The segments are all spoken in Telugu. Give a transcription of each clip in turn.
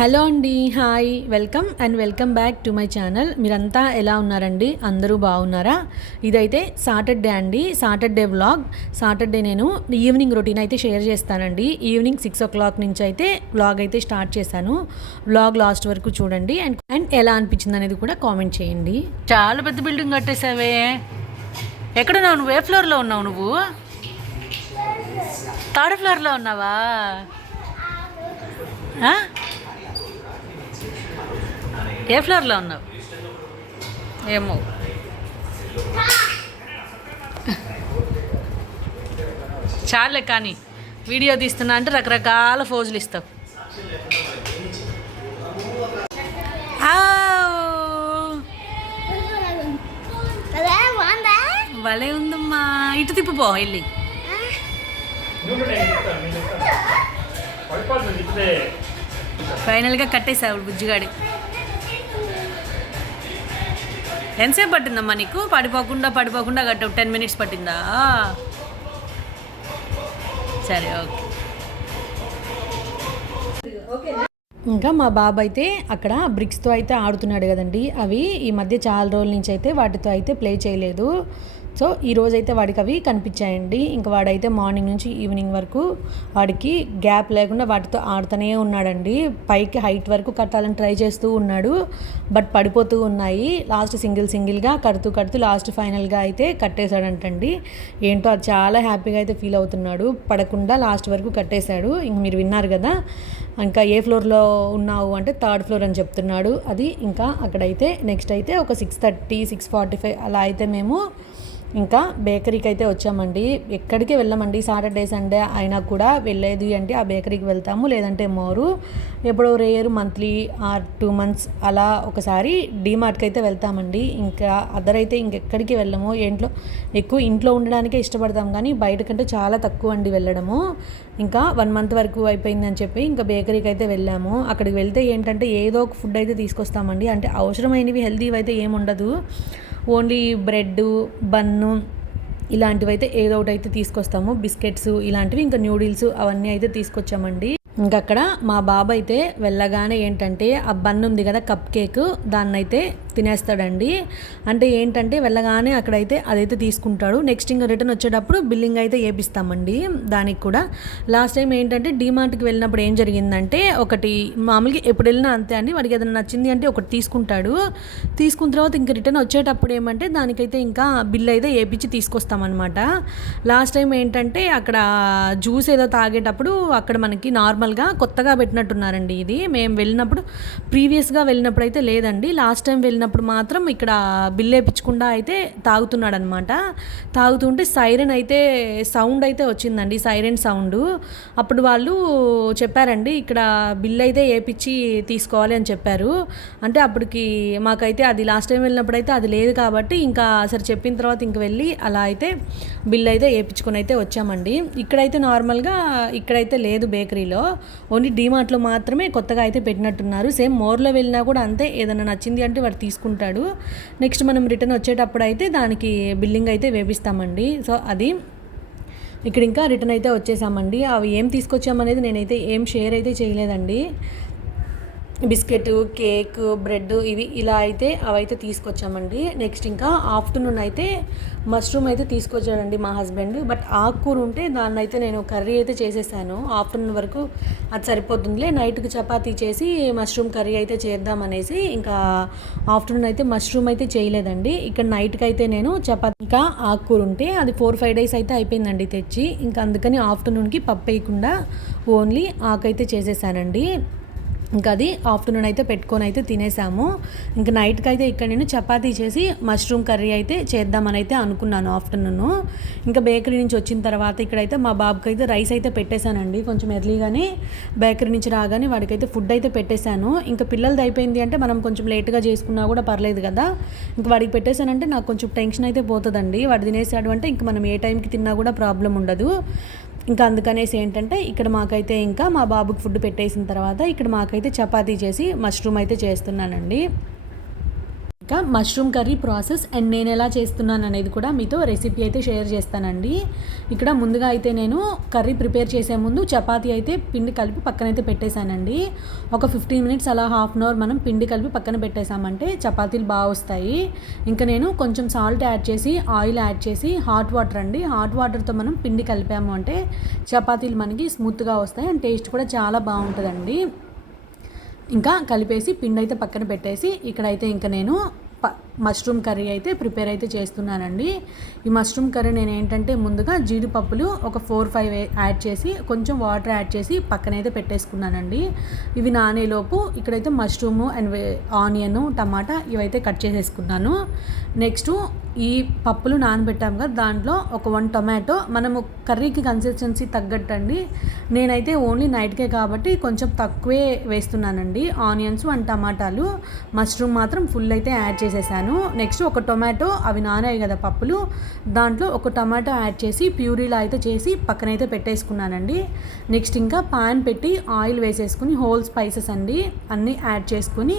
హలో అండి, hi, welcome back to my channel. మీరంతా ఎలా ఉన్నారండి? అందరూ బాగున్నారా? ఇదైతే సాటర్డే అండి, సాటర్డే వ్లాగ్. సాటర్డే నేను ఈవినింగ్ రొటీన్ అయితే షేర్ చేస్తానండి. ఈవినింగ్ 6 o'clock నుంచి అయితే వ్లాగ్ అయితే స్టార్ట్ చేశాను. వ్లాగ్ లాస్ట్ వరకు చూడండి అండ్ ఎలా అనిపించింది అనేది కూడా కామెంట్ చేయండి. చాలా పెద్ద బిల్డింగ్ కట్టేసావే. ఎక్కడున్నావు నువ్వు? ఏ ఫ్లోర్లో ఉన్నావు నువ్వు? థర్డ్ ఫ్లోర్లో ఉన్నావా? ఏ ఫ్లోర్లో ఉన్నావు? ఏమో. చాలే కానీ వీడియో తీస్తున్నా అంటే రకరకాల ఫోజులు ఇస్తావు. భలే ఉందమ్మా. ఇటు తిప్పుపో వెళ్ళి. ఫైనల్గా కట్టేసావు బుజ్జిగాడి. ఎంతసేపు పట్టిందమ్మా నీకు? పడిపోకుండా కట్టావు. 10 minutes పట్టిందా? సరే, ఓకే. ఇంకా మా బాబు అయితే అక్కడ బ్రిక్స్తో అయితే ఆడుతున్నాడు కదండి. అవి ఈ మధ్య చాలా రోజుల నుంచి అయితే వాటితో అయితే ప్లే చేయలేదు. సో ఈరోజైతే వాడికి అవి కనిపించాయండి. ఇంకా వాడైతే మార్నింగ్ నుంచి ఈవినింగ్ వరకు వాడికి గ్యాప్ లేకుండా వాటితో ఆడుతూనే ఉన్నాడండి. పైకి హైట్ వరకు కట్టాలని ట్రై చేస్తూ ఉన్నాడు, బట్ పడిపోతూ ఉన్నాయి. లాస్ట్ సింగిల్గా కడుతూ లాస్ట్ ఫైనల్గా అయితే కట్టేశాడంటండి. ఏంటో అది చాలా హ్యాపీగా అయితే ఫీల్ అవుతున్నాడు. పడకుండా లాస్ట్ వరకు కట్టేశాడు. ఇంక మీరు విన్నారు కదా. ఇంకా ఏ ఫ్లోర్లో ఉన్నావు అంటే 3rd floor అని చెప్తున్నాడు. అది ఇంకా అక్కడైతే నెక్స్ట్ అయితే ఒక 6:30, 6:45 అలా అయితే మేము ఇంకా బేకరీకి అయితే వచ్చామండి. ఎక్కడికి వెళ్ళామండి, సాటర్డే సండే అయినా కూడా వెళ్ళేది అంటే ఆ బేకరీకి వెళ్తాము. లేదంటే ఎప్పుడో రేర్ మంత్లీ ఆర్ 2 months అలా ఒకసారి డీమార్ట్కి అయితే వెళ్తామండి. ఇంకా అదర్ అయితే ఇంకెక్కడికి వెళ్ళము. ఇంట్లో ఉండడానికే ఇష్టపడతాం, కానీ బయట కంటే చాలా తక్కువ అండి వెళ్ళడము. ఇంకా 1 month వరకు అయిపోయిందని చెప్పి ఇంకా బేకరీకి అయితే వెళ్ళాము. అక్కడికి వెళ్తే ఏంటంటే ఏదో ఒక ఫుడ్ అయితే తీసుకొస్తామండి. అంటే అవసరమైనవి హెల్తీవి అయితే ఏముండదు. ఓన్లీ బ్రెడ్, బన్ను ఇలాంటివి అయితే ఏదో ఒకటి అయితే తీసుకొస్తాము. బిస్కెట్స్ ఇలాంటివి, ఇంకా న్యూడిల్స్ అవన్నీ అయితే తీసుకొచ్చామండి. ఇంకా అక్కడ మా బాబు అయితే వెళ్ళగానే ఏంటంటే ఆ బన్ ఉంది కదా, కప్ కేక్, దాన్ని అయితే తినేస్తాడండి. అంటే ఏంటంటే వెళ్ళగానే అక్కడైతే అదైతే తీసుకుంటాడు. నెక్స్ట్ ఇంకా రిటర్న్ వచ్చేటప్పుడు బిల్లింగ్ అయితే వేపిస్తామండి దానికి కూడా. లాస్ట్ టైం ఏంటంటే డీమార్ట్కి వెళ్ళినప్పుడు ఏం జరిగిందంటే, ఒకటి మామూలుగా ఎప్పుడు వెళ్ళినా అంతే అండి, వాడికి ఏదైనా నచ్చింది అంటే ఒకటి తీసుకుంటాడు. తీసుకున్న తర్వాత ఇంకా రిటర్న్ వచ్చేటప్పుడు ఏమంటే దానికైతే ఇంకా బిల్ అయితే వేపించి తీసుకొస్తామన్నమాట. లాస్ట్ టైం ఏంటంటే అక్కడ జ్యూస్ ఏదో తాగేటప్పుడు అక్కడ మనకి నార్మల్గా కొత్తగా పెట్టినట్టున్నారండి. ఇది మేము వెళ్ళినప్పుడు, ప్రీవియస్గా వెళ్ళినప్పుడు అయితే లేదండి. లాస్ట్ టైం వెళ్ళినప్పుడు మాత్రం ఇక్కడ బిల్ వేయించకుండా అయితే తాగుతున్నాడు అనమాట. తాగుతుంటే సైరన్ అయితే సౌండ్ అయితే వచ్చిందండి, సైరన్ సౌండ్. అప్పుడు వాళ్ళు చెప్పారండి ఇక్కడ బిల్ అయితే వేయించి తీసుకోవాలి అని చెప్పారు. అంటే అప్పటికి మాకైతే అది లాస్ట్ టైం వెళ్ళినప్పుడు అయితే అది లేదు కాబట్టి ఇంకా సరే చెప్పిన తర్వాత ఇంక వెళ్ళి అలా అయితే బిల్ అయితే వేయించుకొని అయితే వచ్చామండి. ఇక్కడైతే నార్మల్గా ఇక్కడైతే లేదు బేకరీలో, ఓన్లీ డీమార్ట్లో మాత్రమే కొత్తగా అయితే పెట్టినట్టున్నారు. సేమ్ మోర్లో వెళ్ళినా కూడా అంతే, ఏదైనా నచ్చింది అంటే వాడు తీసుకుంటాడు. నెక్స్ట్ మనం రిటర్న్ వచ్చేటప్పుడు అయితే దానికి బిల్లింగ్ అయితే వేపిస్తామండి. సో అది ఇక్కడ ఇంకా రిటర్న్ అయితే వచ్చేసామండి. అవి ఏం తీసుకొచ్చామనేది నేనైతే ఏం షేర్ అయితే చేయలేదండి. బిస్కెట్, కేక్, బ్రెడ్ ఇవి ఇలా అయితే అవైతే తీసుకొచ్చామండి. నెక్స్ట్ ఇంకా ఆఫ్టర్నూన్ అయితే మష్రూమ్ అయితే తీసుకొచ్చాడండి మా హస్బెండ్. బట్ ఆకుకూర ఉంటే దాన్ని అయితే నేను కర్రీ అయితే చేసేసాను. ఆఫ్టర్నూన్ వరకు అది సరిపోతుందిలే, నైట్కి చపాతీ చేసి మష్రూమ్ కర్రీ అయితే చేద్దామనేసి ఇంకా ఆఫ్టర్నూన్ అయితే మష్రూమ్ అయితే చేయలేదండి. ఇక్కడ నైట్కి అయితే నేను చపాతీ ఇంకా ఆకుకూర ఉంటే అది 4-5 days అయితే అయిపోయిందండి తెచ్చి. ఇంకా అందుకని ఆఫ్టర్నూన్కి పప్పు వేయకుండా ఓన్లీ ఆకైతే చేసేసానండి. ఇంకా అది ఆఫ్టర్నూన్ అయితే పెట్టుకొని అయితే తినేసాము. ఇంకా నైట్కి అయితే ఇక్కడ నేను చపాతీ చేసి మష్రూమ్ కర్రీ అయితే చేద్దామని అయితే అనుకున్నాను ఆఫ్టర్నూన్. ఇంకా బేకరీ నుంచి వచ్చిన తర్వాత ఇక్కడైతే మా బాబుకి అయితే రైస్ అయితే పెట్టేశానండి. కొంచెం ఎర్లీగానే బేకరీ నుంచి రాగానే వాడికైతే ఫుడ్ అయితే పెట్టేశాను. ఇంకా పిల్లలది అయిపోయింది అంటే మనం కొంచెం లేట్గా చేసుకున్నా కూడా పర్లేదు కదా. ఇంకా వాడికి పెట్టేశానంటే నాకు కొంచెం టెన్షన్ అయితే పోతుందండి. వాడు తినేసాడు అంటే ఇంకా మనం ఏ టైంకి తిన్నా కూడా ప్రాబ్లం ఉండదు. ఇంకా అందుకనేసి ఏంటంటే ఇక్కడ మాకైతే ఇంకా మా బాబుకి ఫుడ్ పెట్టేసిన తర్వాత ఇక్కడ మాకైతే చపాతీ చేసి మష్రూమ్ అయితే చేస్తున్నానండి. ఇంకా మష్రూమ్ కర్రీ ప్రాసెస్ అండ్ నేను ఎలా చేస్తున్నాను అనేది కూడా మీతో రెసిపీ అయితే షేర్ చేస్తానండి. ఇక్కడ ముందుగా అయితే నేను కర్రీ ప్రిపేర్ చేసే ముందు చపాతీ అయితే పిండి కలిపి పక్కనైతే పెట్టేశానండి. ఒక 15 మినిట్స్ అలా హాఫ్ అన్ అవర్ మనం పిండి కలిపి పక్కన పెట్టేశామంటే చపాతీలు బాగా వస్తాయి. ఇంకా నేను కొంచెం సాల్ట్ యాడ్ చేసి ఆయిల్ యాడ్ చేసి హాట్ వాటర్ అండి, హాట్ వాటర్తో మనం పిండి కలిపాము అంటే చపాతీలు మనకి స్మూత్గా వస్తాయి అండ్ టేస్ట్ కూడా చాలా బాగుంటుందండి. ఇంకా కలిపేసి పిండి అయితే పక్కన పెట్టేసి ఇక్కడైతే ఇంకా నేను మష్రూమ్ కర్రీ అయితే ప్రిపేర్ అయితే చేస్తున్నానండి. ఈ మష్రూమ్ కర్రీ నేను ఏంటంటే ముందుగా జీడిపప్పులు ఒక 4-5 యాడ్ చేసి కొంచెం వాటర్ యాడ్ చేసి పక్కనైతే పెట్టేసుకున్నానండి. ఇవి నానేలోపు ఇక్కడైతే మష్రూము అండ్ ఆనియన్ టమాటా ఇవైతే కట్ చేసేసుకున్నాను. నెక్స్ట్ ఈ పప్పులు నానబెట్టాము కదా, దాంట్లో ఒక 1 టొమాటో మనము కర్రీకి కన్సిస్టెన్సీ తగ్గట్టు అండి. నేనైతే ఓన్లీ నైట్కే కాబట్టి కొంచెం తక్కువే వేస్తున్నానండి ఆనియన్స్ అండ్ టమాటాలు. మష్రూమ్ మాత్రం ఫుల్ అయితే యాడ్ చేసేసాను. నెక్స్ట్ ఒక టొమాటో, అవి నానాయి కదా పప్పులు, దాంట్లో ఒక టొమాటో యాడ్ చేసి ప్యూరీలా అయితే చేసి పక్కనైతే పెట్టేసుకున్నానండి. నెక్స్ట్ ఇంకా పాన్ పెట్టి ఆయిల్ వేసేసుకుని హోల్ స్పైసెస్ అండి అన్నీ యాడ్ చేసుకుని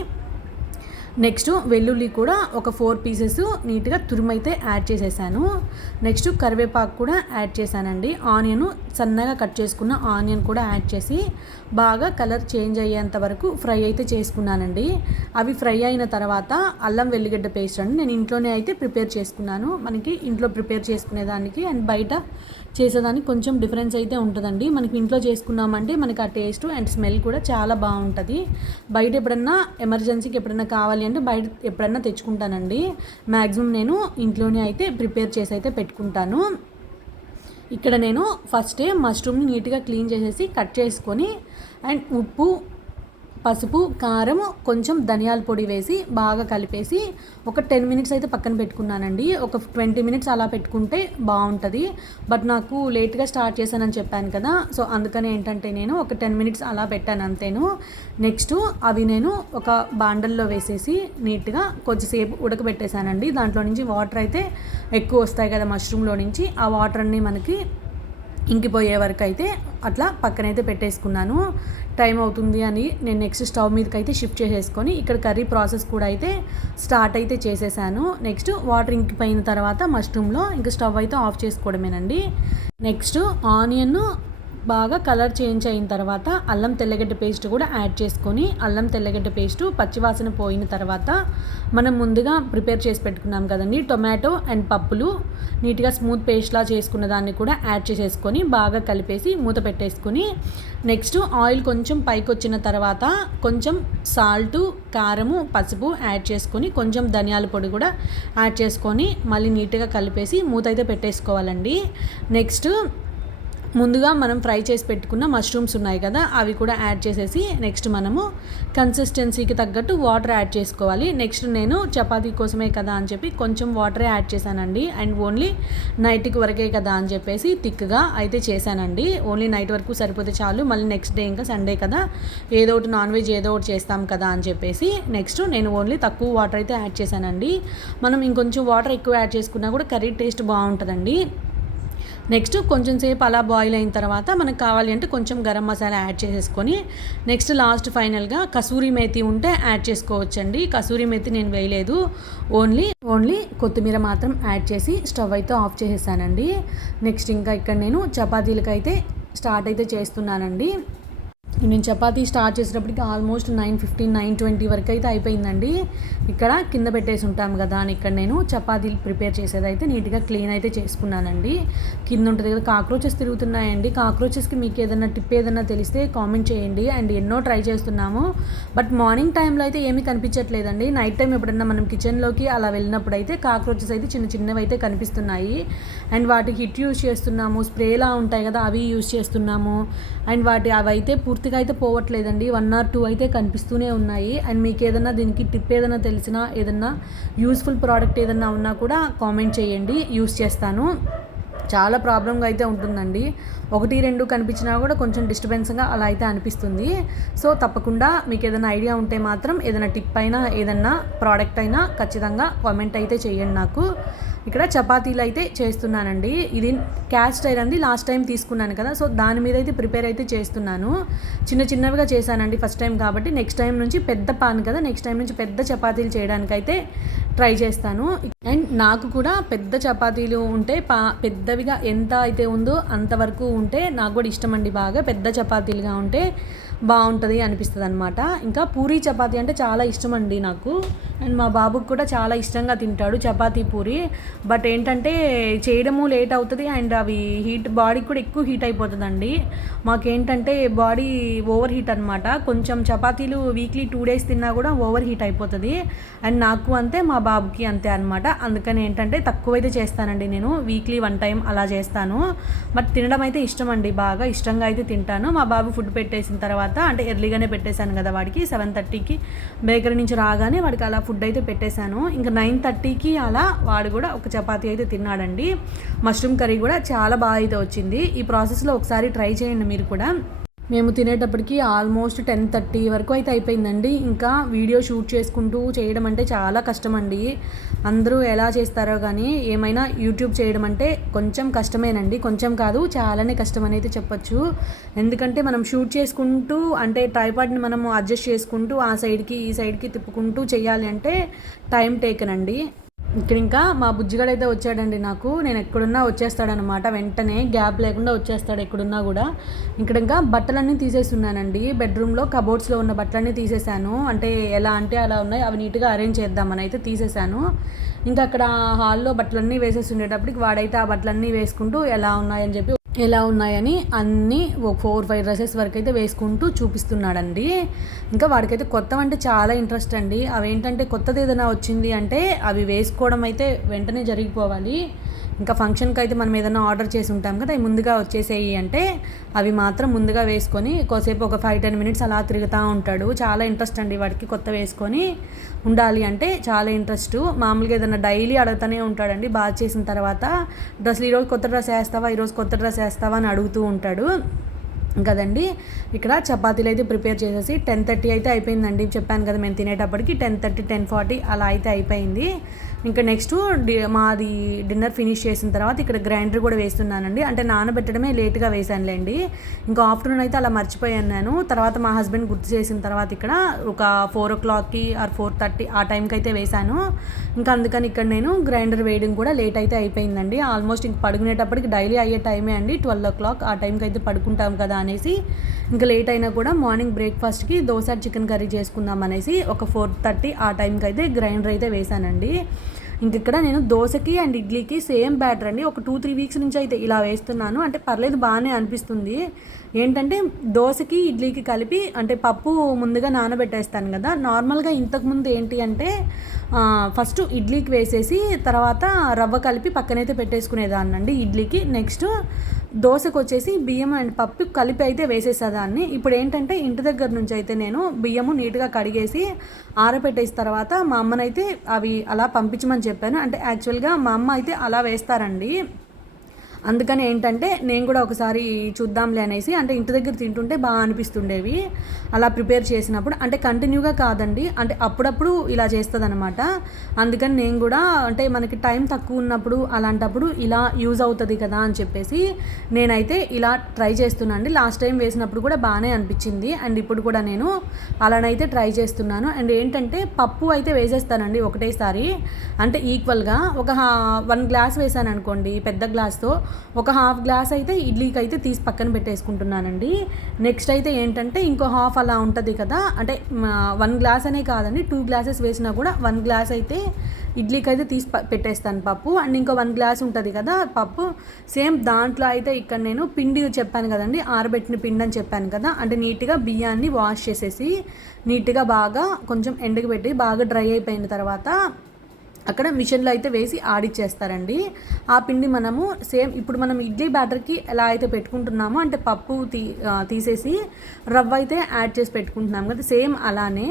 నెక్స్ట్ వెల్లుల్లి కూడా ఒక 4 పీసెస్ నీట్గా తురుమైతే యాడ్ చేసేసాను. నెక్స్ట్ కరివేపాకు కూడా యాడ్ చేశానండి. ఆనియన్ సన్నగా కట్ చేసుకున్న ఆనియన్ కూడా యాడ్ చేసి బాగా కలర్ చేంజ్ అయ్యేంత వరకు ఫ్రై అయితే చేసుకున్నానండి. అవి ఫ్రై అయిన తర్వాత అల్లం వెల్లిగడ్డ పేస్ట్ అండి నేను ఇంట్లోనే అయితే ప్రిపేర్ చేసుకున్నాను. మనకి ఇంట్లో ప్రిపేర్ చేసుకునేదానికి అండ్ బయట చేసేదానికి కొంచెం డిఫరెన్స్ అయితే ఉంటుందండి. మనకి ఇంట్లో చేసుకున్నామంటే మనకి ఆ టేస్ట్ అండ్ స్మెల్ కూడా చాలా బాగుంటుంది. బయట ఎప్పుడన్నా ఎమర్జెన్సీకి ఎప్పుడన్నా కావాలి అంటే బయట ఎప్పుడన్నా తెచ్చుకుంటానండి. మ్యాక్సిమం నేను ఇంట్లోనే అయితే ప్రిపేర్ చేసి అయితే పెట్టుకుంటాను. ఇక్కడ నేను ఫస్టే మష్రూమ్ని నీట్గా క్లీన్ చేసేసి కట్ చేసుకొని అండ్ ఉప్పు, పసుపు, కారం, కొంచెం ధనియాల పొడి వేసి బాగా కలిపేసి ఒక 10 మినిట్స్ అయితే పక్కన పెట్టుకున్నానండి. ఒక 20 మినిట్స్ అలా పెట్టుకుంటే బాగుంటుంది. బట్ నాకు లేట్గా స్టార్ట్ చేశానని చెప్పాను కదా, సో అందుకని ఏంటంటే నేను ఒక 10 మినిట్స్ అలా పెట్టాను అంతేను. నెక్స్ట్ అవి నేను ఒక బాండల్లో వేసేసి నీట్గా కొద్దిసేపు ఉడకబెట్టేశానండి. దాంట్లో నుంచి వాటర్ అయితే ఎక్కువ వస్తాయి కదా మష్రూమ్లో నుంచి, ఆ వాటర్ అన్నీ మనకి ఇంకిపోయే వరకు అయితే అట్లా పక్కనైతే పెట్టేసుకున్నాను. టైం అవుతుంది అని నేను నెక్స్ట్ స్టవ్ మీదకి అయితే షిఫ్ట్ చేసేసుకొని ఇక్కడ కర్రీ ప్రాసెస్ కూడా అయితే స్టార్ట్ అయితే చేసేసాను. నెక్స్ట్ వాటర్ ఇంకిపోయిన తర్వాత మష్రూమ్లో ఇంకా స్టవ్ అయితే ఆఫ్ చేసుకోవడమేనండి. నెక్స్ట్ ఆనియన్ బాగా కలర్ చేంజ్ అయిన తర్వాత అల్లం తెల్లగడ్డ పేస్ట్ కూడా యాడ్ చేసుకొని అల్లం తెల్లగడ్డ పేస్టు పచ్చివాసన పోయిన తర్వాత మనం ముందుగా ప్రిపేర్ చేసి పెట్టుకున్నాం కదండి టొమాటో అండ్ పప్పులు నీట్గా స్మూత్ పేస్ట్లా చేసుకున్న దాన్ని కూడా యాడ్ చేసేసుకొని బాగా కలిపేసి మూత పెట్టేసుకొని నెక్స్ట్ ఆయిల్ కొంచెం పైకి వచ్చిన తర్వాత కొంచెం సాల్టు, కారము, పసుపు యాడ్ చేసుకొని కొంచెం ధనియాల పొడి కూడా యాడ్ చేసుకొని మళ్ళీ నీట్గా కలిపేసి మూత అయితే పెట్టేసుకోవాలండి. నెక్స్ట్ ముందుగా మనం ఫ్రై చేసి పెట్టుకున్న మష్రూమ్స్ ఉన్నాయి కదా, అవి కూడా యాడ్ చేసేసి నెక్స్ట్ మనము కన్సిస్టెన్సీకి తగ్గట్టు వాటర్ యాడ్ చేసుకోవాలి. నెక్స్ట్ నేను చపాతీ కోసమే కదా అని చెప్పి కొంచెం వాటరే యాడ్ చేశానండి. అండ్ ఓన్లీ నైట్కి వరకే కదా అని చెప్పేసి థిక్గా అయితే చేశానండి. ఓన్లీ నైట్ వరకు సరిపోతే చాలు, మళ్ళీ నెక్స్ట్ డే ఇంకా సండే కదా ఏదో ఒకటి నాన్ వెజ్ ఏదో ఒకటి చేస్తాం కదా అని చెప్పేసి నెక్స్ట్ నేను ఓన్లీ తక్కువ వాటర్ అయితే యాడ్ చేశానండి. మనం ఇంకొంచెం వాటర్ ఎక్కువ యాడ్ చేసుకున్నా కూడా కర్రీ టేస్ట్ బాగుంటుందండి. నెక్స్ట్ కొంచెం సేపు అలా బాయిల్ అయిన తర్వాత మనకు కావాలి అంటే కొంచెం గరం మసాలా యాడ్ చేసేసుకొని నెక్స్ట్ లాస్ట్ ఫైనల్గా కసూరి మేతి ఉంటే యాడ్ చేసుకోవచ్చండి. కసూరి మేతి నేను వేయలేదు, ఓన్లీ కొత్తిమీర మాత్రం యాడ్ చేసి స్టవ్ అయితే ఆఫ్ చేసేసానండి. నెక్స్ట్ ఇంకా ఇక్కడ నేను చపాతీలకైతే స్టార్ట్ అయితే చేస్తున్నానండి. నేను చపాతీ స్టార్ట్ చేసేటప్పటికి ఆల్మోస్ట్ 9:15, 9:20 వరకు అయితే అయిపోయిందండి. ఇక్కడ కింద పెట్టేసి ఉంటాం కదా అని ఇక్కడ నేను చపాతీలు ప్రిపేర్ చేసేది అయితే నీట్గా క్లీన్ అయితే చేసుకున్నానండి. కింద ఉంటుంది కదా కాక్రోచెస్ తిరుగుతున్నాయండి. కాక్రోచెస్కి మీకు ఏదైనా టిప్ ఏదైనా తెలిస్తే కామెంట్ చేయండి. అండ్ ఎన్నో ట్రై చేస్తున్నాము బట్ మార్నింగ్ టైంలో అయితే ఏమీ కనిపించట్లేదండి. నైట్ టైం ఎప్పుడన్నా మనం కిచెన్లోకి అలా వెళ్ళినప్పుడు అయితే కాక్రోచెస్ అయితే చిన్న చిన్నవి అయితే కనిపిస్తున్నాయి. అండ్ వాటికి హిట్ యూజ్ చేస్తున్నాము, స్ప్రేలా ఉంటాయి కదా అవి యూజ్ చేస్తున్నాము. అండ్ అవి అయితే పూర్తిగా అయితే పోవట్లేదండి, 1 or 2 అయితే కనిపిస్తూనే ఉన్నాయి. అండ్ మీకు ఏదన్నా దీనికి టిప్ ఏదైనా తెలిసినా ఏదన్నా యూస్ఫుల్ ప్రోడక్ట్ ఏదన్నా ఉన్నా కూడా కామెంట్ చేయండి, యూస్ చేస్తాను. చాలా ప్రాబ్లంగా అయితే ఉంటుందండి, 1-2 కనిపించినా కూడా కొంచెం డిస్టర్బెన్స్గా అలా అయితే అనిపిస్తుంది. సో తప్పకుండా మీకు ఏదైనా ఐడియా ఉంటే మాత్రం ఏదైనా టిప్ అయినా ఏదన్నా ప్రోడక్ట్ అయినా ఖచ్చితంగా కామెంట్ అయితే చేయండి నాకు. ఇక్కడ చపాతీలు అయితే చేస్తున్నానండి. ఇది క్యాస్ట్ ఐరన్ది లాస్ట్ టైం తీసుకున్నాను కదా, సో దాని మీద అయితే ప్రిపేర్ అయితే చేస్తున్నాను. చిన్నవిగా చేశానండి ఫస్ట్ టైం కాబట్టి. నెక్స్ట్ టైం నుంచి పెద్ద పాన్ కదా, నెక్స్ట్ టైం నుంచి పెద్ద చపాతీలు చేయడానికైతే ట్రై చేస్తాను. అండ్ నాకు కూడా పెద్ద చపాతీలు ఉంటే పెద్దవిగా ఎంత అయితే ఉందో అంతవరకు ఉంటే నాకు కూడా ఇష్టం అండి. బాగా పెద్ద చపాతీలుగా ఉంటే బాగుంటుంది అనిపిస్తుంది అనమాట. ఇంకా పూరీ చపాతీ అంటే చాలా ఇష్టం అండి నాకు. అండ్ మా బాబుకి కూడా చాలా ఇష్టంగా తింటాడు చపాతీ పూరి. బట్ ఏంటంటే చేయడము లేట్ అవుతుంది అండ్ అవి బాడీకి కూడా ఎక్కువ హీట్ అయిపోతుందండి. మాకేంటంటే బాడీ ఓవర్ హీట్ అనమాట. కొంచెం చపాతీలు వీక్లీ 2 days తిన్నా కూడా ఓవర్ హీట్ అయిపోతుంది. అండ్ నాకు అంతే, మా బాబుకి అంతే అనమాట. అందుకని ఏంటంటే తక్కువైతే చేస్తానండి నేను. వీక్లీ 1 time అలా చేస్తాను. బట్ తినడం అయితే ఇష్టం అండి, బాగా ఇష్టంగా అయితే తింటాను. మా బాబు ఫుడ్ పెట్టేసిన తర్వాత, అంటే ఎర్లీగానే పెట్టేశాను కదా వాడికి, 7:30కి బేకరీ నుంచి రాగానే వాడికి అలా ఫుడ్ అయితే పెట్టేశాను. ఇంకా 9:30కి అలా వాడు కూడా ఒక చపాతీ అయితే తిన్నాడండి. మష్రూమ్ కర్రీ కూడా చాలా బాగా అయితే వచ్చింది. ఈ ప్రాసెస్లో ఒకసారి ట్రై చేయండి మీరు కూడా. మేము తినేటప్పటికి ఆల్మోస్ట్ 10:30 వరకు అయితే అయిపోయిందండి. ఇంకా వీడియో షూట్ చేసుకుంటూ చేయడం అంటే చాలా కష్టం అండి. అందరూ ఎలా చేస్తారో కానీ ఏమైనా యూట్యూబ్ చేయడం అంటే కొంచెం కష్టమేనండి. కొంచెం కాదు, చాలానే కష్టం అని అయితే చెప్పొచ్చు. ఎందుకంటే మనం షూట్ చేసుకుంటూ, అంటే ట్రైపాడ్ని మనము అడ్జస్ట్ చేసుకుంటూ ఆ సైడ్కి ఈ సైడ్కి తిప్పుకుంటూ చేయాలి అంటే టైం టేకన్ అండి. ఇక్కడ ఇంకా మా బుజ్జిగాడైతే వచ్చాడండి. నేను ఎక్కడున్నా వచ్చేస్తాడనమాట, వెంటనే గ్యాప్ లేకుండా వచ్చేస్తాడు ఎక్కడున్నా కూడా. ఇక్కడ ఇంకా బట్టలన్నీ తీసేస్తున్నానండి. బెడ్రూమ్లో కబోర్డ్స్లో ఉన్న బట్టలన్నీ తీసేసాను. అంటే ఎలా అంటే అలా ఉన్నాయి, అవి నీట్గా అరేంజ్ చేద్దామని అయితే తీసేసాను. ఇంకా అక్కడ హాల్లో బట్టలన్నీ వేసేసి ఉండేటప్పటికి వాడైతే ఆ బట్టలన్నీ వేసుకుంటూ ఎలా ఉన్నాయని అన్నీ ఒక 4-5 డ్రెస్సెస్ వరకు అయితే వేసుకుంటూ చూపిస్తున్నాడండి. ఇంకా వాడికైతే కొత్తవంటే చాలా ఇంట్రెస్ట్ అండి. అవేంటంటే కొత్తది ఏదైనా వచ్చింది అంటే అవి వేసుకోవడం అయితే వెంటనే జరిగిపోవాలి. ఇంకా ఫంక్షన్కి అయితే మనం ఏదైనా ఆర్డర్ చేసి ఉంటాం కదా, అవి ముందుగా వచ్చేసేయి అంటే అవి మాత్రం ముందుగా వేసుకొని కోసేపు ఒక 5-10 minutes అలా తిరుగుతూ ఉంటాడు. చాలా ఇంట్రెస్ట్ అండి వాడికి, కొత్త వేసుకొని ఉండాలి అంటే చాలా ఇంట్రెస్ట్. మామూలుగా ఏదైనా డైలీ అడుగుతూనే ఉంటాడండి. బాగా చేసిన తర్వాత డ్రెస్సులు ఈరోజు కొత్త డ్రెస్ వేస్తావా, ఈరోజు కొత్త డ్రెస్ వేస్తావా అని అడుగుతూ ఉంటాడు కదండి. ఇక్కడ చపాతీలు అయితే ప్రిపేర్ చేసేసి 10:30 అయితే అయిపోయిందండి. చెప్పాను కదా మేము తినేటప్పటికి 10:30, 10:40 అలా అయితే అయిపోయింది. ఇంకా నెక్స్ట్ మాది డిన్నర్ ఫినిష్ చేసిన తర్వాత ఇక్కడ గ్రైండర్ కూడా వేస్తున్నానండి. అంటే నానబెట్టడమే లేట్గా వేసానులేండి. ఇంకా ఆఫ్టర్నూన్ అయితే అలా మర్చిపోయాను నేను. తర్వాత మా హస్బెండ్ గుర్తు చేసిన తర్వాత ఇక్కడ ఒక 4 o'clockకి ఆర్ 4:30 ఆ టైంకి అయితే వేశాను. ఇంకా అందుకని ఇక్కడ నేను గ్రైండర్ వేయడం కూడా లేట్ అయితే అయిపోయిందండి. ఆల్మోస్ట్ ఇంక పడుకునేటప్పటికి డైలీ అయ్యే టైమే అండి, 12 o'clock ఆ టైంకి అయితే పడుకుంటాం కదా అనేసి. ఇంకా లేట్ అయినా కూడా మార్నింగ్ బ్రేక్ఫాస్ట్కి దోశ చికెన్ కర్రీ చేసుకుందాం అనేసి ఒక 4:30 ఆ టైంకి అయితే గ్రైండర్ అయితే వేశానండి. ఇంక ఇక్కడ నేను దోశకి అండ్ ఇడ్లీకి సేమ్ బ్యాటర్ అండి. ఒక 2-3 weeks నుంచి అయితే ఇలా వేస్తున్నాను. అంటే పర్లేదు, బాగానే అనిపిస్తుంది. ఏంటంటే దోశకి ఇడ్లీకి కలిపి అంటే పప్పు ముందుగా నానబెట్టేస్తాను కదా. నార్మల్గా ఇంతకుముందు ఏంటి అంటే ఫస్ట్ ఇడ్లీకి వేసేసి తర్వాత రవ్వ కలిపి పక్కనైతే పెట్టేసుకునేదాన్నండి ఇడ్లీకి. నెక్స్ట్ దోశకు వచ్చేసి బియ్యం అండ్ పప్పు కలిపి అయితే వేసేసేదాన్ని. ఇప్పుడు ఏంటంటే ఇంటి దగ్గర నుంచి అయితే నేను బియ్యము నీట్గా కడిగేసి ఆరబెట్టేసిన తర్వాత మా అమ్మనైతే అవి అలా పంపించమని చెప్పాను. అంటే యాక్చువల్గా మా అమ్మ అయితే అలా వేస్తారండి. అందుకని ఏంటంటే నేను కూడా ఒకసారి చూద్దాంలే అనేసి, అంటే ఇంటి దగ్గర తింటుంటే బాగా అనిపిస్తుండేవి అలా ప్రిపేర్ చేసినప్పుడు. అంటే కంటిన్యూగా కాదండి, అంటే అప్పుడప్పుడు ఇలా చేస్తుంది అనమాట. అందుకని నేను కూడా అంటే మనకి టైం తక్కువ ఉన్నప్పుడు అలాంటప్పుడు ఇలా యూజ్ అవుతుంది కదా అని చెప్పేసి నేనైతే ఇలా ట్రై చేస్తున్నాను అండి. లాస్ట్ టైం వేసినప్పుడు కూడా బాగానే అనిపించింది అండ్ ఇప్పుడు కూడా నేను అలానైతే ట్రై చేస్తున్నాను. అండ్ ఏంటంటే పప్పు అయితే వేసేస్తానండి ఒకటేసారి, అంటే ఈక్వల్గా ఒక 1 glass వేసాను అనుకోండి పెద్ద గ్లాస్తో, ఒక 1/2 glass అయితే ఇడ్లీకి అయితే తీసి పక్కన పెట్టేసుకుంటున్నానండి. నెక్స్ట్ అయితే ఏంటంటే ఇంకో 1/2 అలా ఉంటుంది కదా, అంటే 1 glass అనే కాదండి, 2 glasses వేసినా కూడా 1 glass అయితే ఇడ్లీకి అయితే తీసి పెట్టేస్తాను పప్పు. అండ్ ఇంకో 1 glass ఉంటుంది కదా పప్పు, సేమ్ దాంట్లో అయితే ఇక్కడ నేను పిండి చెప్పాను కదండి, ఆరబెట్టిన పిండి అని చెప్పాను కదా. అంటే నీట్గా బియ్యాన్ని వాష్ చేసేసి నీట్గా బాగా కొంచెం ఎండకు పెట్టి బాగా డ్రై అయిపోయిన తర్వాత అక్కడ మిషన్లో అయితే వేసి ఆడిచ్చేస్తారండి. ఆ పిండి మనము సేమ్ ఇప్పుడు మనం ఇడ్లీ బ్యాటర్కి ఎలా అయితే పెట్టుకుంటున్నామో, అంటే పప్పు తీసేసి రవ్వ అయితే యాడ్ చేసి పెట్టుకుంటున్నాం కదా, సేమ్ అలానే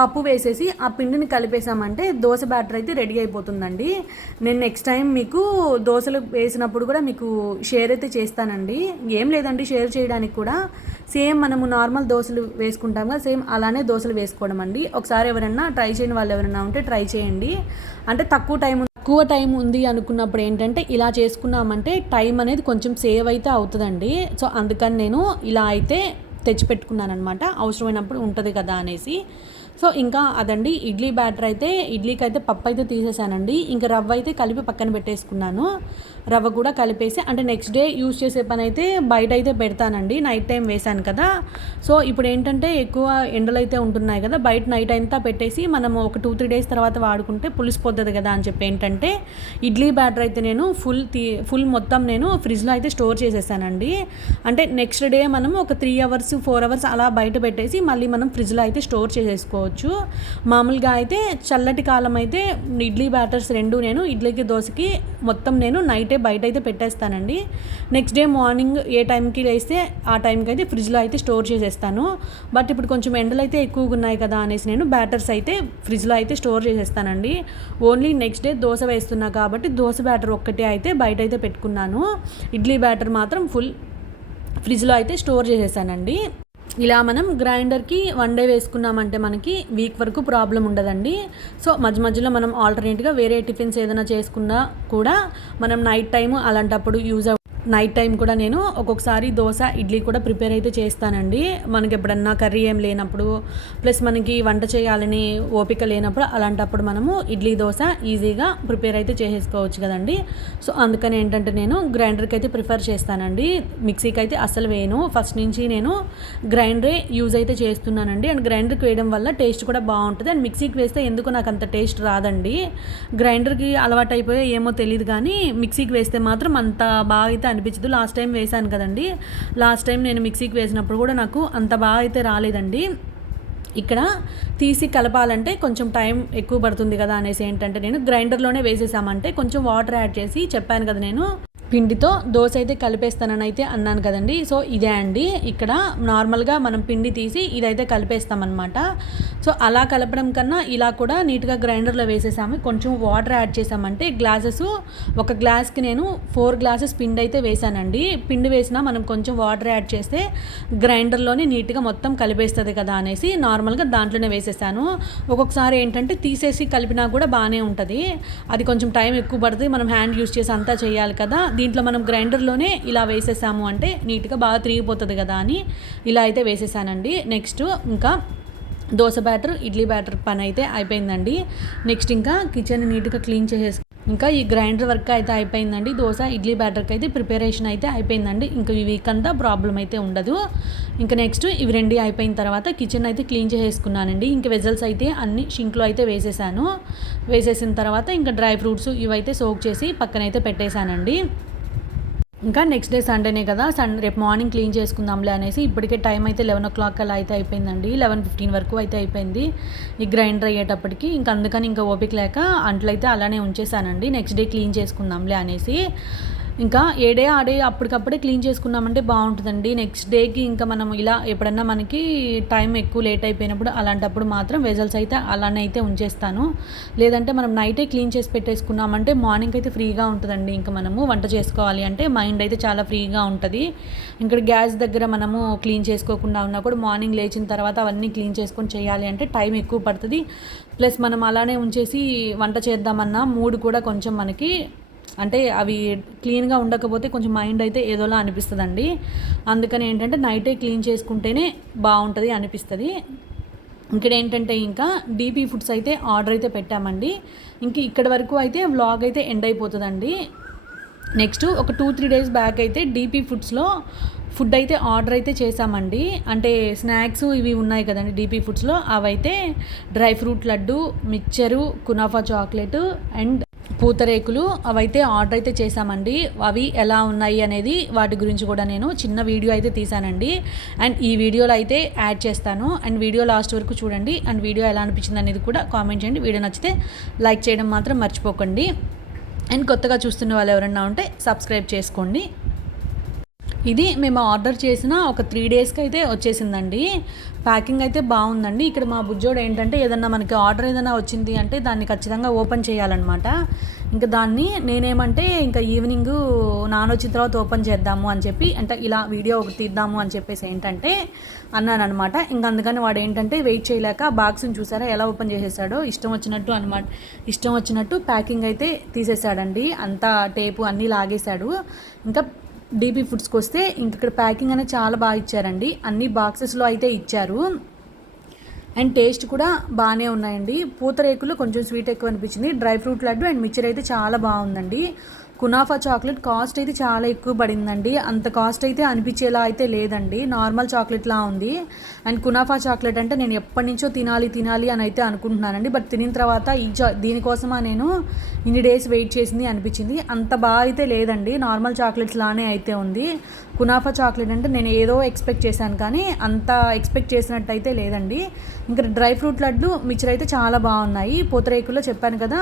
పప్పు వేసేసి ఆ పిండిని కలిపేసామంటే దోశ బ్యాటర్ అయితే రెడీ అయిపోతుందండి. నేను నెక్స్ట్ టైం మీకు దోశలు వేసినప్పుడు కూడా మీకు షేర్ అయితే చేస్తానండి. ఏం లేదండి షేర్ చేయడానికి కూడా, సేమ్ మనము నార్మల్ దోశలు వేసుకుంటాం కదా, సేమ్ అలానే దోశలు వేసుకోవడం అండి. ఒకసారి ఎవరైనా ట్రై చేయని వాళ్ళు ఎవరైనా ఉంటే ట్రై చేయండి. అంటే తక్కువ టైం ఎక్కువ టైం ఉంది అనుకున్నప్పుడు ఏంటంటే ఇలా చేసుకున్నామంటే టైం అనేది కొంచెం సేవ్ అయితే అవుతుందండి. సో అందుకని నేను ఇలా అయితే తెచ్చిపెట్టుకున్నాను అనమాట, అవసరమైనప్పుడు ఉంటుంది కదా అనేసి. సో ఇంకా అదండి ఇడ్లీ బ్యాటర్ అయితే, ఇడ్లీకి అయితే పప్పు అయితే తీసేసానండి. ఇంకా రవ్వ అయితే కలిపి పక్కన పెట్టేసుకున్నాను. రవ్వ కూడా కలిపేసి అంటే నెక్స్ట్ డే యూజ్ చేసే పని అయితే బయట అయితే పెడతానండి, నైట్ టైం వేసాను కదా. సో ఇప్పుడు ఏంటంటే ఎక్కువ ఎండలు అయితే ఉంటున్నాయి కదా, బయట నైట్ అంతా పెట్టేసి మనము ఒక 2-3 డేస్ తర్వాత వాడుకుంటే పులిసిపోతుంది కదా అని చెప్పి ఏంటంటే ఇడ్లీ బ్యాటర్ అయితే నేను ఫుల్ మొత్తం నేను ఫ్రిడ్జ్లో అయితే స్టోర్ చేసేసానండి. అంటే నెక్స్ట్ డే మనం ఒక 3 అవర్స్ 4 అవర్స్ అలా బయట పెట్టేసి మళ్ళీ మనం ఫ్రిడ్జ్లో అయితే స్టోర్ చేసేసుకోవచ్చు. మామూలుగా అయితే చల్లటి కాలం అయితే ఇడ్లీ బ్యాటర్స్ రెండు నేను ఇడ్లీకి దోశకి మొత్తం నేను నైటే బయట అయితే పెట్టేస్తానండి. నెక్స్ట్ డే మార్నింగ్ ఏ టైంకి లేస్తే ఆ టైంకి అయితే ఫ్రిడ్జ్లో అయితే స్టోర్ చేసేస్తాను. బట్ ఇప్పుడు కొంచెం ఎండలు అయితే ఎక్కువగా ఉన్నాయి కదా అనేసి నేను బ్యాటర్స్ అయితే ఫ్రిడ్జ్లో అయితే స్టోర్ చేసేస్తానండి. ఓన్లీ నెక్స్ట్ డే దోశ వేస్తున్నా కాబట్టి దోశ బ్యాటర్ ఒక్కటే అయితే బయట అయితే పెట్టుకున్నాను. ఇడ్లీ బ్యాటర్ మాత్రం ఫుల్ ఫ్రిడ్జ్లో అయితే స్టోర్ చేసేసానండి. ఇలా మనం గ్రైండర్కి 1 డే వేసుకున్నామంటే మనకి వీక్ వరకు ప్రాబ్లం ఉండదండి. సో మధ్య మధ్యలో మనం ఆల్టర్నేట్గా వేరే టిఫిన్స్ ఏదైనా చేసుకున్నా కూడా మనం నైట్ టైము అలాంటప్పుడు నైట్ టైం కూడా నేను ఒక్కొక్కసారి దోశ ఇడ్లీ కూడా ప్రిపేర్ అయితే చేస్తానండి. మనకి ఎప్పుడన్నా కర్రీ ఏం లేనప్పుడు, ప్లస్ మనకి వంట చేయాలని ఓపిక లేనప్పుడు అలాంటప్పుడు మనము ఇడ్లీ దోశ ఈజీగా ప్రిపేర్ అయితే చేసేసుకోవచ్చు కదండి. సో అందుకని ఏంటంటే నేను గ్రైండర్కి అయితే ప్రిఫర్ చేస్తానండి, మిక్సీకి అయితే అస్సలు వేయను. ఫస్ట్ నుంచి నేను గ్రైండరే యూజ్ అయితే చేస్తున్నానండి. అండ్ గ్రైండర్కి వేయడం వల్ల టేస్ట్ కూడా బాగుంటుంది. అండ్ మిక్సీకి వేస్తే ఎందుకు నాకు అంత టేస్ట్ రాదండి. గ్రైండర్కి అలవాటు అయిపోయా ఏమో తెలియదు, కానీ మిక్సీకి వేస్తే మాత్రం అంత బాగా అయితే అనిపించదు. లాస్ట్ టైం వేసాను కదండి, లాస్ట్ టైం నేను మిక్సీకి వేసినప్పుడు కూడా నాకు అంత బాగా అయితే రాలేదండి. ఇక్కడ తీసి కలపాలంటే కొంచెం టైం ఎక్కువ పడుతుంది కదా అనేసి ఏంటంటే నేను గ్రైండర్లోనే వేసేసామంటే కొంచెం వాటర్ యాడ్ చేసి చెప్పాను కదా నేను పిండితో దోశ అయితే కలిపేస్తానని అయితే అన్నాను కదండి. సో ఇదే అండి, ఇక్కడ నార్మల్గా మనం పిండి తీసి ఇదైతే కలిపేస్తామన్నమాట. సో అలా కలపడం కన్నా ఇలా కూడా నీట్గా గ్రైండర్లో వేసేసాము. కొంచెం వాటర్ యాడ్ చేసామంటే ఒక గ్లాస్కి నేను 4 గ్లాసెస్ పిండి అయితే వేసానండి. పిండి వేసినా మనం కొంచెం వాటర్ యాడ్ చేస్తే గ్రైండర్లోనే నీట్గా మొత్తం కలిపేస్తుంది కదా అనేసి నార్మల్గా దాంట్లోనే వేసేసాను. ఒక్కొక్కసారి ఏంటంటే తీసేసి కలిపినా కూడా బాగానే ఉంటుంది, అది కొంచెం టైం ఎక్కువ పడుతుంది, మనం హ్యాండ్ యూజ్ చేసి అంతా చేయాలి కదా. దీంట్లో మనం గ్రైండర్లోనే ఇలా వేసేసాము అంటే నీట్గా బాగా తిరిగిపోతుంది కదా అని ఇలా అయితే వేసేసానండి. నెక్స్ట్ ఇంకా దోశ బ్యాటర్ ఇడ్లీ బ్యాటర్ పని అయితే అయిపోయిందండి. నెక్స్ట్ ఇంకా కిచెన్ నీట్గా క్లీన్ ఇంకా ఈ గ్రైండర్ వర్క్ అయితే అయిపోయిందండి. దోశ ఇడ్లీ బ్యాటర్కి అయితే ప్రిపరేషన్ అయితే అయిపోయిందండి. ఇంకా ఈ వీక్ అంతా ప్రాబ్లం అయితే ఉండదు. ఇంకా నెక్స్ట్ ఇవి 2 అయిపోయిన తర్వాత కిచెన్ అయితే క్లీన్ చేసేసుకున్నానండి. ఇంకా వెజల్స్ అయితే అన్ని షింక్లో అయితే వేసేసిన తర్వాత ఇంకా డ్రై ఫ్రూట్స్ ఇవైతే సోక్ చేసి పక్కనైతే పెట్టేశానండి. ఇంకా నెక్స్ట్ డే సండేనే కదా, రేపు మార్నింగ్ క్లీన్ చేసుకుందాంలే అనేసి ఇప్పటికే టైం అయితే 11 o'clock అలా అయితే అయిపోయిందండి. 11:15 వరకు అయితే అయిపోయింది ఈ గ్రైండర్ అయ్యేటప్పటికి. ఇంకా అందుకని ఇంకా ఓపిక లేక అంట్లు అయితే అలానే ఉంచేసానండి, నెక్స్ట్ డే క్లీన్ చేసుకుందాంలే అనేసి. ఇంకా ఆ డే అప్పటికప్పుడే క్లీన్ చేసుకున్నామంటే బాగుంటుందండి. నెక్స్ట్ డేకి ఇంకా మనం ఇలా ఎప్పుడన్నా మనకి టైం ఎక్కువ లేట్ అయిపోయినప్పుడు అలాంటప్పుడు మాత్రం వెజల్స్ అయితే అలానే అయితే ఉంచేస్తాను. లేదంటే మనం నైటే క్లీన్ చేసి పెట్టేసుకున్నామంటే మార్నింగ్ అయితే ఫ్రీగా ఉంటుందండి. ఇంకా మనము వంట చేసుకోవాలి అంటే మైండ్ అయితే చాలా ఫ్రీగా ఉంటుంది. ఇక్కడ గ్యాస్ దగ్గర మనము క్లీన్ చేసుకోకుండా ఉన్నా కూడా మార్నింగ్ లేచిన తర్వాత అవన్నీ క్లీన్ చేసుకొని చేయాలి అంటే టైం ఎక్కువ పడుతుంది. ప్లస్ మనం అలానే ఉంచేసి వంట చేద్దామన్నా మూడ్ కూడా కొంచెం మనకి అంటే అవి క్లీన్గా ఉండకపోతే కొంచెం మైండ్ అయితే ఏదోలా అనిపిస్తుందండి. అందుకని ఏంటంటే నైటే క్లీన్ చేసుకుంటేనే బాగుంటుంది అనిపిస్తుంది. ఇక్కడ ఏంటంటే ఇంకా డీపీ ఫుడ్స్ అయితే ఆర్డర్ అయితే పెట్టామండి. ఇంక ఇక్కడ వరకు అయితే వ్లాగ్ అయితే ఎండ్ అయిపోతుందండి. నెక్స్ట్ ఒక 2-3 డేస్ బ్యాక్ అయితే డీపీ ఫుడ్స్లో ఫుడ్ అయితే ఆర్డర్ అయితే చేసామండి. అంటే స్నాక్స్ ఇవి ఉన్నాయి కదండి డీపీ ఫుడ్స్లో, అవైతే dry fruit laddu, mixture, kunafa chocolate and పూతరేకులు అవైతే ఆర్డర్ అయితే చేశామండి. అవి ఎలా ఉన్నాయి అనేది వాటి గురించి కూడా నేను చిన్న వీడియో అయితే తీసానండి. అండ్ ఈ వీడియోలో అయితే యాడ్ చేస్తాను. అండ్ వీడియో లాస్ట్ వరకు చూడండి. అండ్ వీడియో ఎలా అనిపించింది అనేది కూడా కామెంట్ చేయండి. వీడియో నచ్చితే లైక్ చేయడం మాత్రం మర్చిపోకండి. అండ్ కొత్తగా చూస్తున్న వాళ్ళు ఎవరన్నా ఉంటే సబ్స్క్రైబ్ చేసుకోండి. ఇది మేము ఆర్డర్ చేసిన ఒక 3 డేస్కి అయితే వచ్చేసిందండి. ప్యాకింగ్ అయితే బాగుందండి. ఇక్కడ మా బుజ్జోడు ఏంటంటే ఏదన్నా మనకి ఆర్డర్ ఏదైనా వచ్చింది అంటే దాన్ని ఖచ్చితంగా ఓపెన్ చేయాలన్నమాట. ఇంకా దాన్ని నేనేమంటే ఇంకా ఈవినింగ్ నానొచ్చిన తర్వాత ఓపెన్ చేద్దాము అని చెప్పి, అంటే ఇలా వీడియో ఒకటి తీద్దాము అని చెప్పేసి ఏంటంటే అన్నాను అనమాట. ఇంక అందుకని వాడు ఏంటంటే వెయిట్ చేయలేక బాక్స్ని చూసారా ఎలా ఓపెన్ చేసేసాడో, ఇష్టం వచ్చినట్టు అనమాట. ఇష్టం వచ్చినట్టు ప్యాకింగ్ అయితే తీసేసాడండి. అంతా టేపు అన్నీ లాగేశాడు. ఇంకా డీపీ ఫుడ్స్కి వస్తే ఇంక ఇక్కడ ప్యాకింగ్ అనేది చాలా బాగా ఇచ్చారండి. అన్ని బాక్సెస్లో అయితే ఇచ్చారు. అండ్ టేస్ట్ కూడా బాగానే ఉన్నాయండి. పూతరేకులు కొంచెం స్వీట్ ఎక్కువ అనిపించింది. Dry fruit laddu and mixture అయితే చాలా బాగుందండి. కునాఫా చాక్లెట్ కాస్ట్ అయితే చాలా ఎక్కువ పడిందండి. అంత కాస్ట్ అయితే అనిపించేలా అయితే లేదండి, నార్మల్ చాక్లెట్లా ఉంది. అండ్ కునాఫా చాక్లెట్ అంటే నేను ఎప్పటి నుంచో తినాలి అని అయితే అనుకుంటున్నానండి. బట్ తినిన తర్వాత దీనికోసమా నేను ఇన్ని డేస్ వెయిట్ చేసింది అనిపించింది. అంత బాగా అయితే లేదండి, నార్మల్ చాక్లెట్స్ లానే అయితే ఉంది. కునాఫా చాక్లెట్ అంటే నేను ఏదో ఎక్స్పెక్ట్ చేశాను కానీ అంత ఎక్స్పెక్ట్ చేసినట్టు అయితే లేదండి. ఇంకా డ్రై ఫ్రూట్ లడ్డు మిక్చర్ అయితే చాలా బాగున్నాయి. పూతరేకుల్లో చెప్పాను కదా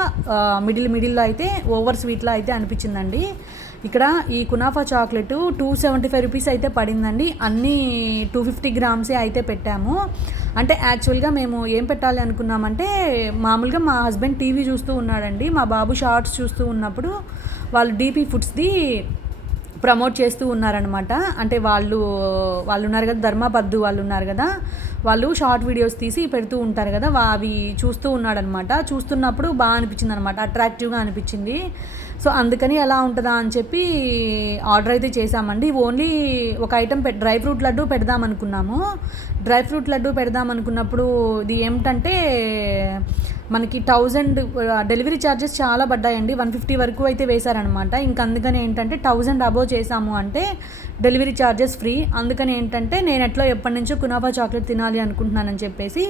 మిడిల్లో అయితే ఓవర్ స్వీట్లా అయితే అనిపించిందండి. ఇక్కడ ఈ కునాఫా చాక్లెట్ 275 రూపీస్ అయితే పడిందండి. అన్నీ 250 గ్రామ్సే అయితే పెట్టాము. అంటే యాక్చువల్గా మేము ఏం పెట్టాలి అనుకున్నామంటే, మామూలుగా మా హస్బెండ్ టీవీ చూస్తూ ఉన్నాడండి. మా బాబు షార్ట్స్ చూస్తూ ఉన్నప్పుడు వాళ్ళు డీపీ ఫుడ్స్ది ప్రమోట్ చేస్తూ ఉన్నారనమాట. అంటే వాళ్ళు ఉన్నారు కదా, ధర్మపద్దు వాళ్ళు ఉన్నారు కదా, వాళ్ళు షార్ట్ వీడియోస్ తీసి పెడుతూ ఉంటారు కదా, అవి చూస్తూ ఉన్నాడనమాట. చూస్తున్నప్పుడు బాగా అనిపించింది అనమాట, అట్రాక్టివ్గా అనిపించింది. సో అందుకని ఎలా ఉంటుందా అని చెప్పి ఆర్డర్ అయితే చేసామండి. ఓన్లీ ఒక ఐటెం డ్రై ఫ్రూట్ లడ్డు పెడదాం అనుకున్నాము. డ్రై ఫ్రూట్ లడ్డు పెడదాం అనుకున్నప్పుడు ఇది ఏమిటంటే మనకి 1000 డెలివరీ ఛార్జెస్ చాలా పడ్డాయండి. 150 వరకు అయితే వేశారనమాట. ఇంక అందుకని ఏంటంటే 1000 అబోవ్ చేసాము అంటే డెలివరీ ఛార్జెస్ ఫ్రీ. అందుకని ఏంటంటే నేను ఎట్లా ఎప్పటి నుంచో కునాఫా చాక్లెట్ తినాలి అనుకుంటున్నానని చెప్పేసి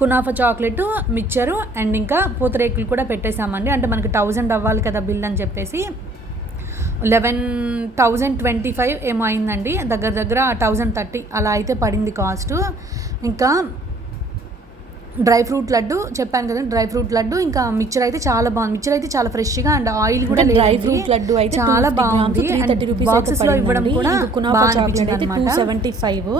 కునాఫా చాక్లెట్, మిక్చరు అండ్ ఇంకా పూతరేకులు కూడా పెట్టేశామండి. అంటే మనకి 1000 అవ్వాలి కదా బిల్ అని చెప్పేసి 11,025 ఏమో అయిందండి. దగ్గర 1030 అలా అయితే పడింది కాస్ట్. ఇంకా డ్రై ఫ్రూట్ లడ్డు చెప్పాను కదా, డ్రై ఫ్రూట్ లడ్డు ఇంకా మిక్చర్ అయితే చాలా బాగుంది. మిక్చర్ అయితే చాలా ఫ్రెష్గా అండ్ ఆయిల్ కూడా డ్రై ఫ్రూట్ లడ్డు అయితే చాలా బాగుంది. 330 రూపీస్ బాక్సెస్లో ఇవ్వడం కూడా కునాఫా చాక్లెట్ అయితే 275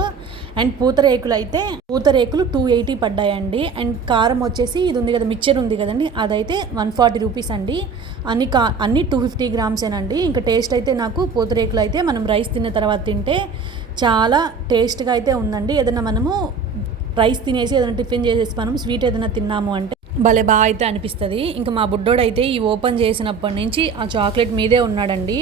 అండ్ పూతరేకులు 280 పడ్డాయండి. అండ్ కారం వచ్చేసి ఇది ఉంది కదా, మిక్చర్ ఉంది కదండి, అదైతే 140 రూపీస్ అండి. అన్ని 250 గ్రామ్సేనండి. ఇంకా టేస్ట్ అయితే నాకు పూతరేకులు అయితే మనం రైస్ తిన్న తర్వాత తింటే చాలా టేస్ట్గా అయితే ఉందండి. ఏదైనా మనము రైస్ తినేసి ఏదైనా టిఫిన్ చేసేసి మనం స్వీట్ ఏదైనా తిన్నాము అంటే భలే బాగా అయితే అనిపిస్తుంది. ఇంకా మా బుడ్డోడు అయితే ఈ ఓపెన్ చేసినప్పటి నుంచి ఆ చాక్లెట్ మీదే ఉన్నాడండి.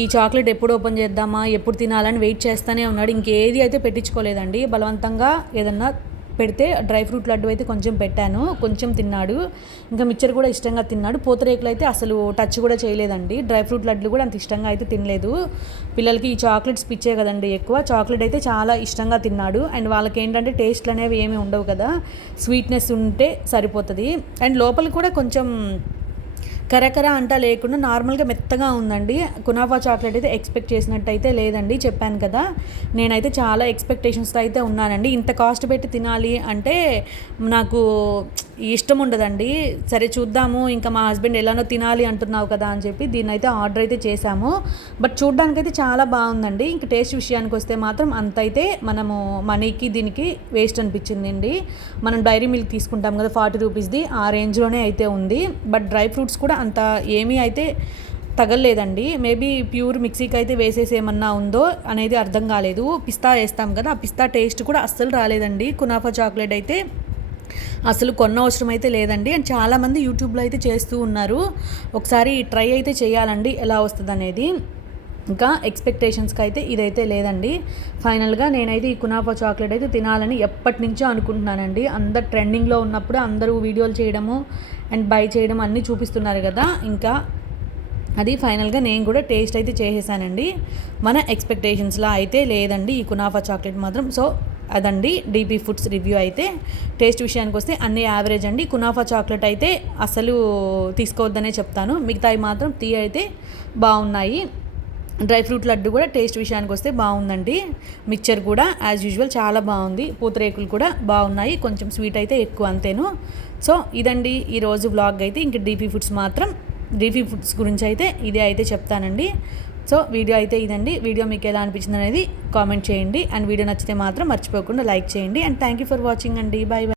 ఈ చాక్లెట్ ఎప్పుడు ఓపెన్ చేద్దామా, ఎప్పుడు తినాలని వెయిట్ చేస్తూనే ఉన్నాడు. ఇంకేది అయితే పెట్టించుకోలేదండి. బలవంతంగా ఏదన్నా పెడితే డ్రై ఫ్రూట్ లడ్డు అయితే కొంచెం పెట్టాను, కొంచెం తిన్నాడు. ఇంకా మిక్చర్ కూడా ఇష్టంగా తిన్నాడు. పూతరేకులు అయితే అసలు టచ్ కూడా చేయలేదండి. డ్రై ఫ్రూట్ లడ్లు కూడా అంత ఇష్టంగా అయితే తినలేదు. పిల్లలకి ఈ చాక్లెట్స్ పిచ్చే కదండి ఎక్కువ. చాక్లెట్ అయితే చాలా ఇష్టంగా తిన్నాడు. అండ్ వాళ్ళకి ఏంటంటే టేస్ట్లు అనేవి ఏమీ ఉండవు కదా, స్వీట్నెస్ ఉంటే సరిపోతుంది. అండ్ లోపల కూడా కొంచెం కరకర అంటా లేకుండా నార్మల్గా మెత్తగా ఉందండి. కునాఫా చాక్లెట్ అయితే ఎక్స్పెక్ట్ చేసినట్టు అయితే లేదండి. చెప్పాను కదా, నేనైతే చాలా ఎక్స్పెక్టేషన్స్తో అయితే ఉన్నానండి. ఇంత కాస్ట్ పెట్టి తినాలి అంటే నాకు ఇష్టం ఉండదండి. సరే చూద్దాము, ఇంకా మా హస్బెండ్ ఎలానో తినాలి అంటున్నావు కదా అని చెప్పి దీన్ని అయితే ఆర్డర్ అయితే చేశాము. బట్ చూడ్డానికైతే చాలా బాగుందండి. ఇంకా టేస్ట్ విషయానికి వస్తే మాత్రం అంత అయితే మనము మనీకి దీనికి వేస్ట్ అనిపించిందండి. మనం డైరీ మిల్క్ తీసుకుంటాం కదా 40 రూపీస్ది, ఆ రేంజ్లోనే అయితే ఉంది. బట్ డ్రై ఫ్రూట్స్ కూడా అంత ఏమీ అయితే తగలలేదండి. మేబీ ప్యూర్ మిక్సీకి అయితే వేసేసి ఏమన్నా ఉందో అనేది అర్థం కాలేదు. పిస్తా వేస్తాం కదా, ఆ పిస్తా టేస్ట్ కూడా అస్సలు రాలేదండి. కునాఫా చాక్లెట్ అయితే అసలు కొన్న అవసరం అయితే లేదండి. అండ్ చాలామంది యూట్యూబ్లో అయితే చేస్తూ ఉన్నారు. ఒకసారి ట్రై అయితే చేయాలండి ఎలా వస్తుంది అనేది. ఇంకా ఎక్స్పెక్టేషన్స్కి అయితే ఇదైతే లేదండి. ఫైనల్గా నేనైతే ఈ కునాఫా చాక్లెట్ అయితే తినాలని ఎప్పటి నుంచో అనుకుంటున్నానండి. అందరు ట్రెండింగ్లో ఉన్నప్పుడు అందరూ వీడియోలు చేయడము అండ్ బై చేయడం అన్నీ చూపిస్తున్నారు కదా, ఇంకా అది ఫైనల్గా నేను కూడా టేస్ట్ అయితే చేసేసానండి. మన ఎక్స్పెక్టేషన్స్లా అయితే లేదండి ఈ కునాఫా చాక్లెట్ మాత్రం. సో అదండి డీపీ ఫుడ్స్ రివ్యూ అయితే. టేస్ట్ విషయానికి వస్తే అన్నీ యావరేజ్ అండి. కునాఫా చాక్లెట్ అయితే అసలు తీసుకోవద్దనే చెప్తాను, మిగతాయి మాత్రం అయితే బాగున్నాయి. డ్రై ఫ్రూట్ లడ్డు కూడా టేస్ట్ విషయానికి వస్తే బాగుందండి. మిక్చర్ కూడా యాజ్ యూజువల్ చాలా బాగుంది. పూతరేకులు కూడా బాగున్నాయి, కొంచెం స్వీట్ అయితే ఎక్కువ అంతేను. సో ఇదండి ఈరోజు వ్లాగ్ అయితే. ఇంక డీపీ ఫుడ్స్ మాత్రం లీఫీ ఫుడ్స్ గురించి అయితే ఇదే అయితే చెప్తానండి. సో వీడియో అయితే ఇదండి. వీడియో మీకు ఎలా అనిపించింది అనేది కామెంట్ చేయండి. అండ్ వీడియో నచ్చితే మాత్రం మర్చిపోకుండా లైక్ చేయండి. And thank you for watching అండి. Bye bye.